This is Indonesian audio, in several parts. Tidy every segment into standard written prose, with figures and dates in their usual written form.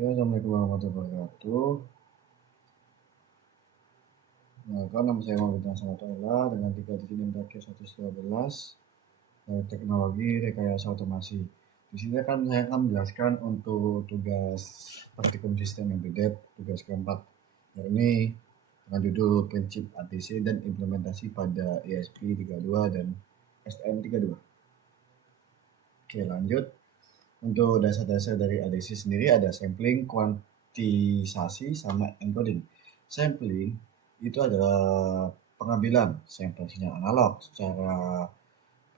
Oke, Assalamualaikum warahmatullahi wabarakatuh. Nah, kan nama saya Muhammad Sanatola dengan 3 di sini terakhir 112 teknologi rekayasa otomasi. Di sini kan saya akan menjelaskan untuk tugas praktikum sistem embedded, tugas keempat, yakni dengan judul prinsip ATC dan implementasi pada ESP32 dan STM32. Oke, lanjut. Untuk dasar-dasar dari ADC sendiri ada sampling, kuantisasi, sama encoding. Sampling itu adalah pengambilan sampel sinyal analog secara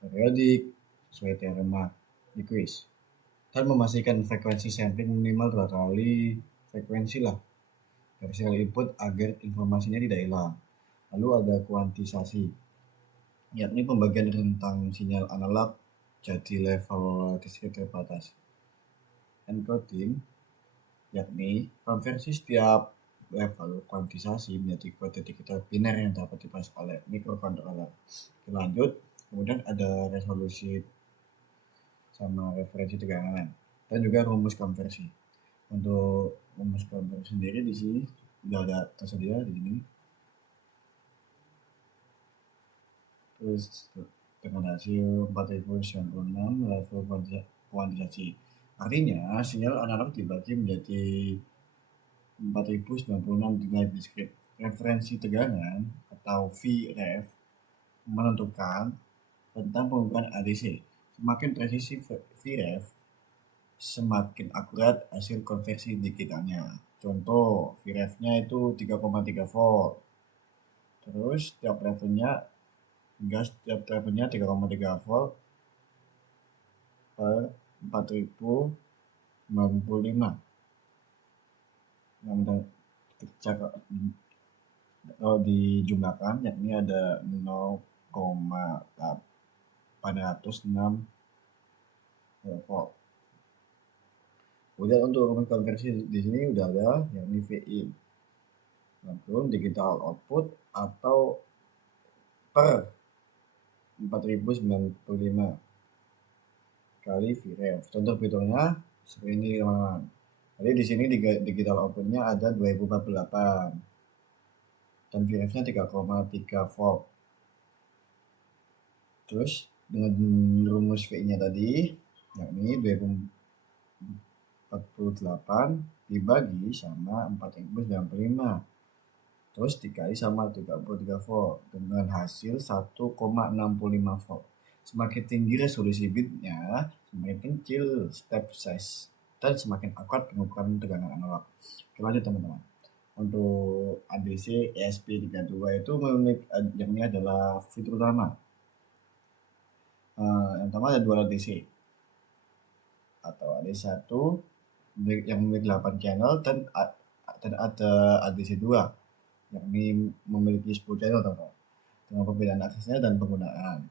periodik sesuai teorema Nyquist dan memastikan frekuensi sampling minimal 2 kali frekuensi lah dari sinyal input agar informasinya tidak hilang. Lalu ada kuantisasi, yakni pembagian rentang sinyal analog jadi level diskrit terbatas. Encoding yakni konversi setiap level kuantisasi menjadi kode digital biner yang dapat dibaca oleh microcontroller. Lanjut, kemudian ada resolusi sama referensi tegangan dan juga rumus konversi. Untuk rumus konversi sendiri di sini sudah ada tersedia di sini. Terus dengan hasil 4096 level kuantisasi. Artinya sinyal analog dibagi menjadi 4096 nilai diskrit. Referensi tegangan atau VREF menentukan tentang pengukuran ADC. Semakin presisi VREF, semakin akurat hasil konversi digitalnya. Contoh, VREF-nya itu 3,3 volt. Terus setiap levelnya 3,3 volt per 4095. Kalau dijumlahkan yakni ada 0,806 volt. Kemudian untuk rumus konversi di sini udah ada yakni VIN, langsung digital output atau per 4095 kali VREF. Contoh perhitungannya seperti ini teman-teman. Jadi di sini digital outputnya ada 2048 dan VREF-nya 3,3 volt. Terus dengan rumus V-nya tadi yakni 2048 dibagi sama 4095 terus dikali sama 33 volt dengan hasil 1,65 volt. Semakin tinggi resolusi bitnya, semakin kecil step size dan semakin akurat pengukuran tegangan analog. Oke, lanjut teman-teman. Untuk ADC ESP32 itu yakni adalah fitur utama. Yang pertama ada dual ADC atau ADC1 yang memiliki 8 channel dan ada ADC2 yakni memiliki 10 channel teman-teman, dengan perbedaan aksesnya dan penggunaan.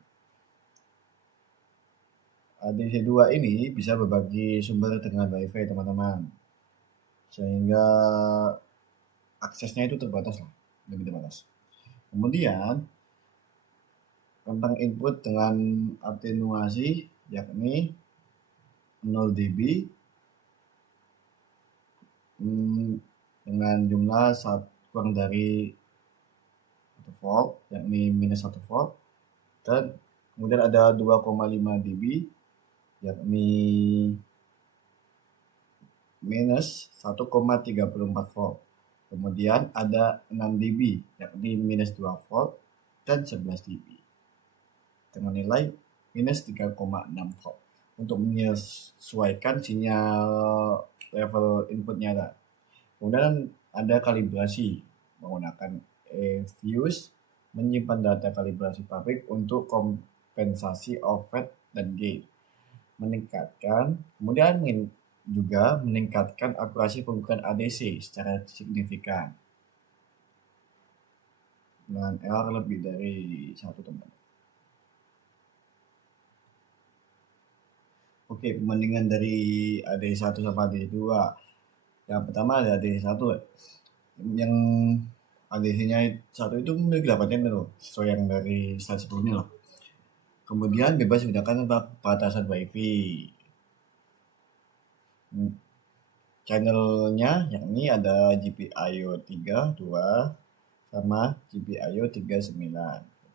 ADC2 ini bisa berbagi sumber dengan WiFi teman-teman, sehingga aksesnya itu terbatas lah, lebih terbatas. Kemudian rentang input dengan atenuasi yakni 0 dB dengan jumlah kurang dari 1 volt yakni minus 1 volt, dan kemudian ada 2,5 dB yakni minus 1,34 volt. Kemudian ada 6 dB yakni minus 2 volt dan 11 dB dengan nilai minus 3,6 volt untuk menyesuaikan sinyal level inputnya. Kemudian ada kalibrasi menggunakan Fuse menyimpan data kalibrasi pabrik untuk kompensasi offset dan gain, kemudian juga meningkatkan akurasi pengukuran ADC secara signifikan dengan error lebih dari 1 teman. Oke, perbandingan dari ADC1 sama ADC2. Yang pertama ada ADC1 yang ADC-nya 1 itu memiliki 8 channel sesuai yang dari slide sebelumnya lah. Kemudian bebas menggunakan batasan WiFi. channelnya yakni ada GPIO 3, 2 sama GPIO 39.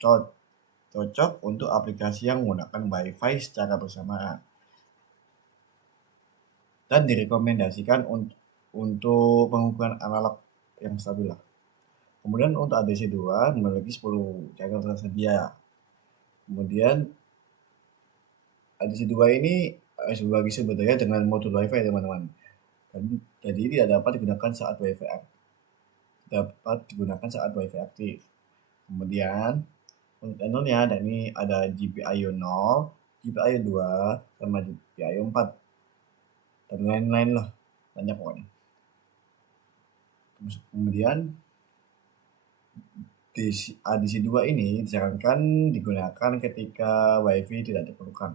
Cocok untuk aplikasi yang menggunakan WiFi secara bersamaan dan direkomendasikan untuk pengukuran analog yang stabil. Kemudian untuk ADC2 memiliki 10 channel tersedia. Kemudian ADC2 ini sebagai sumber daya dengan modul WiFi teman-teman. Jadi tidak dapat digunakan saat WiFi aktif. Kemudian untuk channelnya ada GPIO 0, GPIO 2, sama GPIO 4 dan lain-lain lah, banyak pokoknya. Kemudian ADC2 ini disarankan digunakan ketika WiFi tidak diperlukan.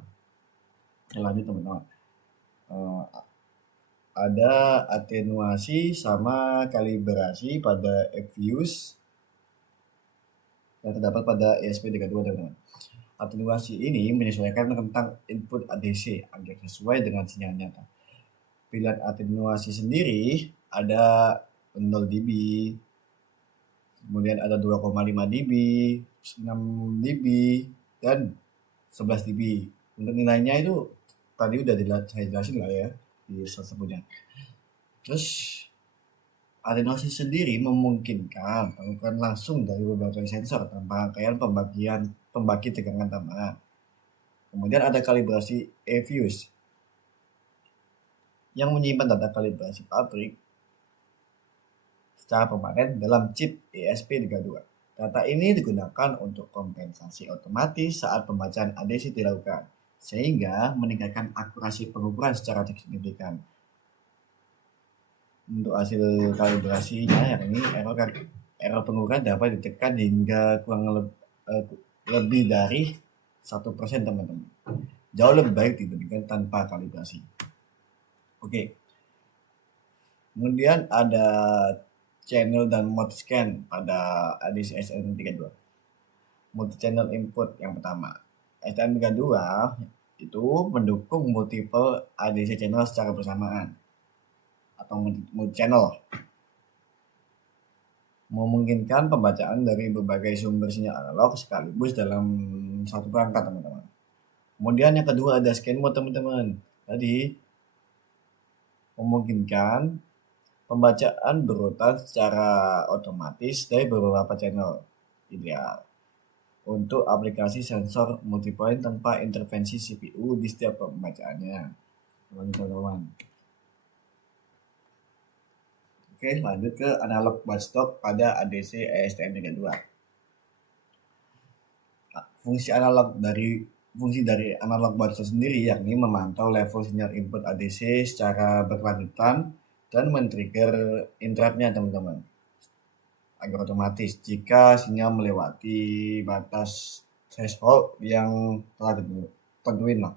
Lanjut teman-teman. Ada atenuasi sama kalibrasi pada fuse yang terdapat pada ESP32 teman-teman. Atenuasi ini menyesuaikan rentang input ADC agar sesuai dengan sinyal nyata. Pilihan atenuasi sendiri ada 0 dB, kemudian ada 2,5 dB, 6 dB, dan 11 dB. Untuk nilainya itu tadi udah saya jelasin lah ya di slide sebelumnya. Terus atenuasi sendiri memungkinkan pengukuran langsung dari berbagai sensor tanpa rangkaian pembagi tegangan tambahan. Kemudian ada kalibrasi eFuse yang menyimpan data kalibrasi pabrik secara permanen dalam chip ESP32. Data ini digunakan untuk kompensasi otomatis saat pembacaan ADC dilakukan, sehingga meningkatkan akurasi pengukuran secara signifikan. Untuk hasil kalibrasinya yakni error pengukuran dapat ditekan hingga lebih dari 1% teman-teman. Jauh lebih baik dibandingkan tanpa kalibrasi. Oke. Kemudian ada channel dan mode scan pada ADC STM32. Multi channel input yang pertama. STM32 itu mendukung multiple ADC channel secara bersamaan atau multi channel, memungkinkan pembacaan dari berbagai sumber sinyal analog sekaligus dalam satu perangkat teman-teman. Kemudian yang kedua ada scan mode teman-teman. Tadi memungkinkan pembacaan berurutan secara otomatis dari beberapa channel, ideal untuk aplikasi sensor multipoint tanpa intervensi CPU di setiap pembacaannya, teman-teman. Oke, lanjut ke analog watchdog pada ADC STM32. Fungsi dari analog watchdog sendiri yakni memantau level sinyal input ADC secara berkelanjutan dan men-trigger interrupt-nya teman-teman agar otomatis jika sinyal melewati batas threshold yang telah ditentuin lah.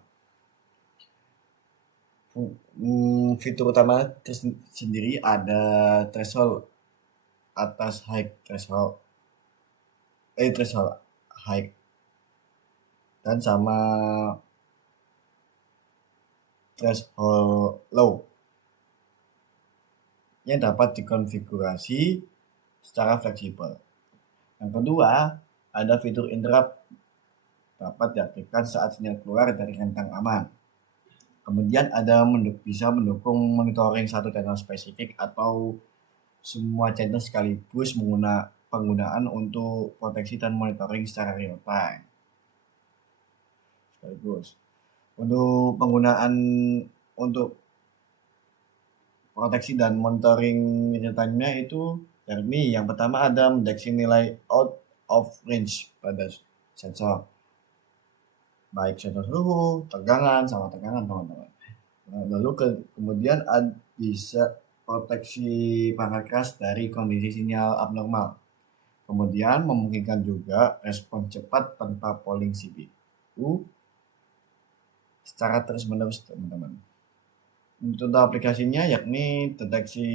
Fitur utama sendiri ada threshold atas threshold high dan sama threshold low yang dapat dikonfigurasi secara fleksibel. Yang kedua, ada fitur interrupt dapat diaktifkan saat sinyal keluar dari rentang aman. Kemudian ada bisa mendukung monitoring satu channel spesifik atau semua channel sekaligus penggunaan untuk proteksi dan monitoring secara real time. Sekaligus. Untuk penggunaan untuk proteksi dan monitoring real time-nya itu yakni yang pertama ada mendeteksi nilai out of range pada sensor, baik sensor suhu, tegangan, sama tegangan teman-teman. Lalu kemudian bisa proteksi perangkat keras dari kondisi sinyal abnormal. Kemudian memungkinkan juga respon cepat tanpa polling CPU secara terus-menerus teman-teman. Contoh aplikasinya yakni deteksi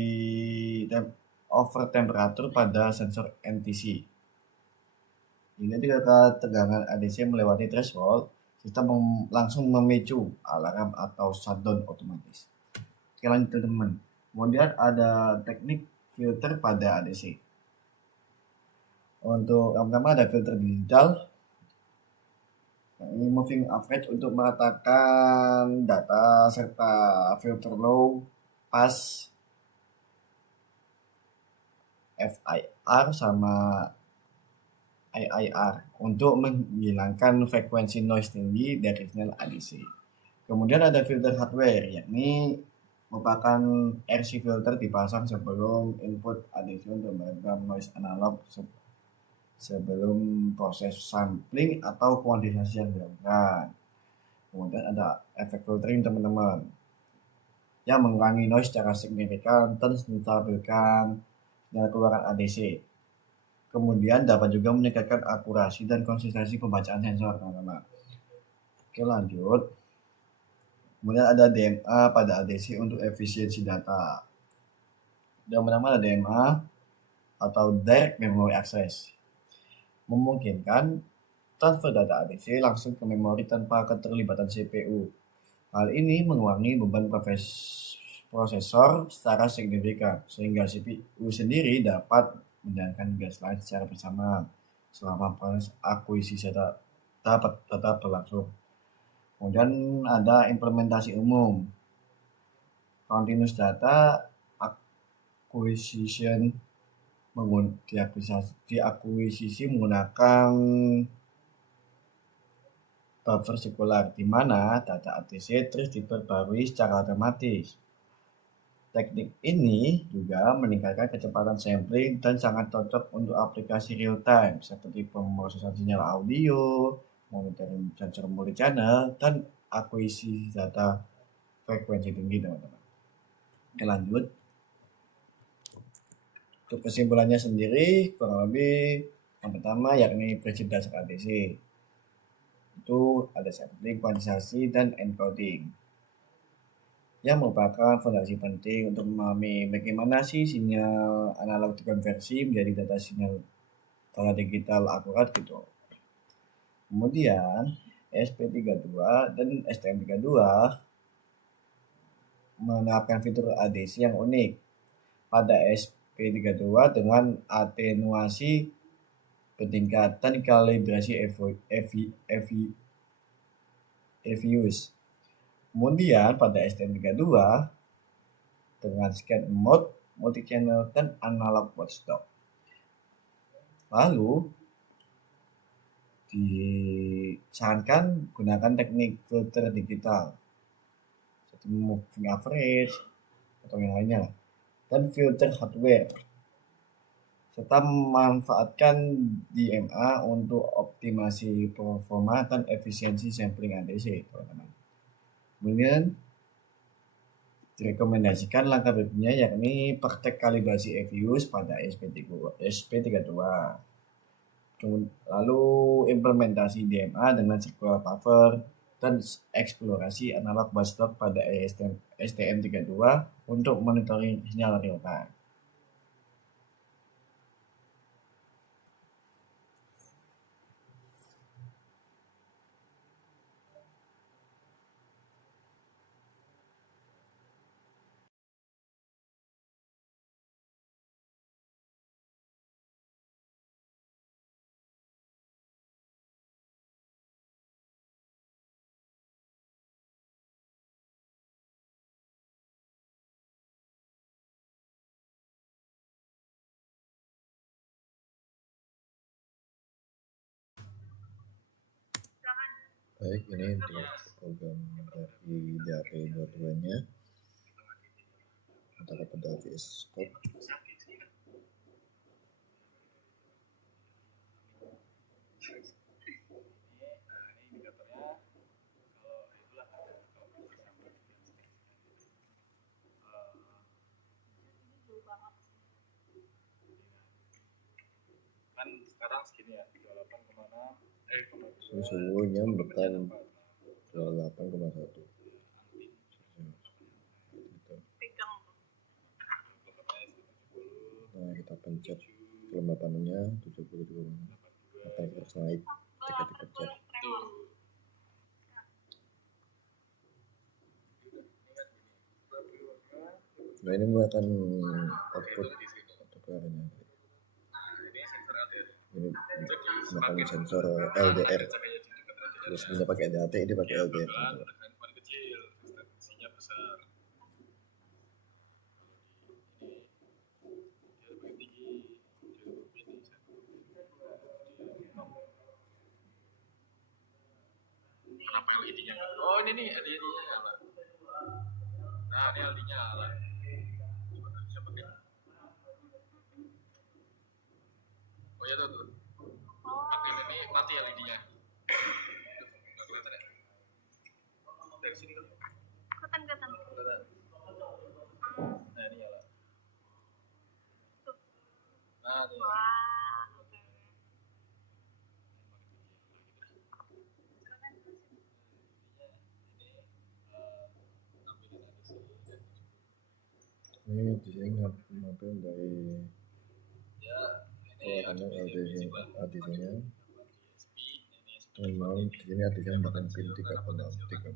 over temperatur pada sensor NTC. Hingga ketika tegangan ADC melewati threshold, sistem langsung memicu alarm atau shutdown otomatis. Oke, lanjut teman-teman. Kemudian ada teknik filter pada ADC. Untuk yang pertama ada filter digital, ini moving average untuk meratakan data serta filter low pass FIR sama IIR untuk menghilangkan frekuensi noise tinggi dari sinyal ADC. Kemudian ada filter hardware, yakni merupakan RC filter dipasang sebelum input ADC untuk meredam noise analog sebelum proses sampling atau kuantitasasi yang dilakukan. Kemudian ada efek filtering teman-teman, yang mengurangi noise secara signifikan dan menstabilkan sinyal keluaran ADC. Kemudian dapat juga meningkatkan akurasi dan konsistensi pembacaan sensor, teman-teman. Oke, lanjut. Kemudian ada DMA pada ADC untuk efisiensi data. Yang pertama ada DMA atau Direct Memory Access, memungkinkan transfer data ADC langsung ke memori tanpa keterlibatan CPU. Hal ini mengurangi beban prosesor secara signifikan, sehingga CPU sendiri dapat menjalankan tugas lain secara bersama selama proses akuisisi data dapat tetap berlangsung. Kemudian ada implementasi umum, continuous data acquisition, diakuisisi menggunakan buffer sekular, di mana data ADC terus diperbarui secara otomatis. Teknik ini juga meningkatkan kecepatan sampling dan sangat cocok untuk aplikasi real time seperti pemrosesan sinyal audio, monitoring sensor multi-channel, dan akuisisi data frekuensi tinggi, teman-teman. Oke, lanjut. Untuk kesimpulannya sendiri, kurang lebih yang pertama yakni prinsip dasar ADC. Itu ada sampling, kuantisasi, dan encoding, yang merupakan fondasi penting untuk memahami bagaimana sih sinyal analog dikonversi menjadi data sinyal data digital akurat gitu. Kemudian SP32 dan STM32 menerapkan fitur ADC yang unik. Pada SP32 dengan atenuasi peningkatan kalibrasi EVUs. Kemudian pada STM32 dengan scan mode, multi-channel, dan analog watchdog. Lalu disarankan gunakan teknik filter digital seperti moving average atau yang lainnya, dan filter hardware, serta memanfaatkan DMA untuk optimasi performa dan efisiensi sampling ADC, teman-teman. Kemudian direkomendasikan langkah berikutnya yakni praktek kalibrasi EVUs pada SP32. Lalu implementasi DMA dengan circular buffer dan eksplorasi analog watchdog pada STM32 untuk monitoring sinyal real time. Baik, ini untuk program dari DAP22-nya. Kita pada VS Code. Kan sekarang segini ya, 28,6 suhunya bukan 28,1. Nah, kita pencet kelembapannya 70, akan terus naik ketika dipencet. Nah ini menggunakan output keluarnya. Ini sensor LDR. Ini Jadi menggunakan semakin sensor nah, LDR. cahaya di dekat derajat Terus ini pakai DAT, ini pakai ya, LDR. bahkan handphone kecil, frekuensinya besar. Dia lebih tinggi, dia lebih ini. Kenapa LED-nya? Oh ini nih LED-nya nyala. Nah ini LED-nya nyala. Bisa pakai. Oh ya tuh. Pakai ini mati LED-nya. Nggak kelihatan ya? Dari sini kali. Kelihatan. Nah ini nyala. Nah tuh. Ini di sini ngambil dari keluarannya LDC-nya. Memang di sini artinya menggunakan pin 3,34.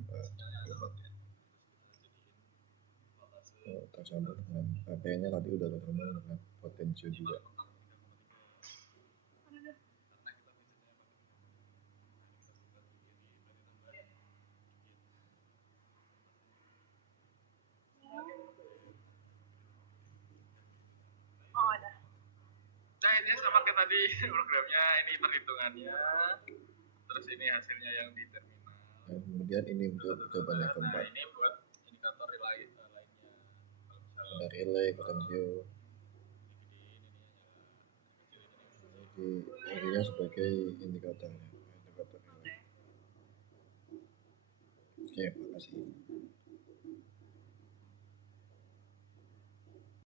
Tersambung dengan HP-nya tadi udah tersambung dengan potensio juga. Nah ini sama kayak tadi programnya, ini perhitungannya, terus ini hasilnya yang di terminal. Dan kemudian ini untuk jawaban yang keempat. Nah ini buat indikator lainnya. Ada relay, potensio. Jadi intinya sebagai indikator relay. Oke, makasih.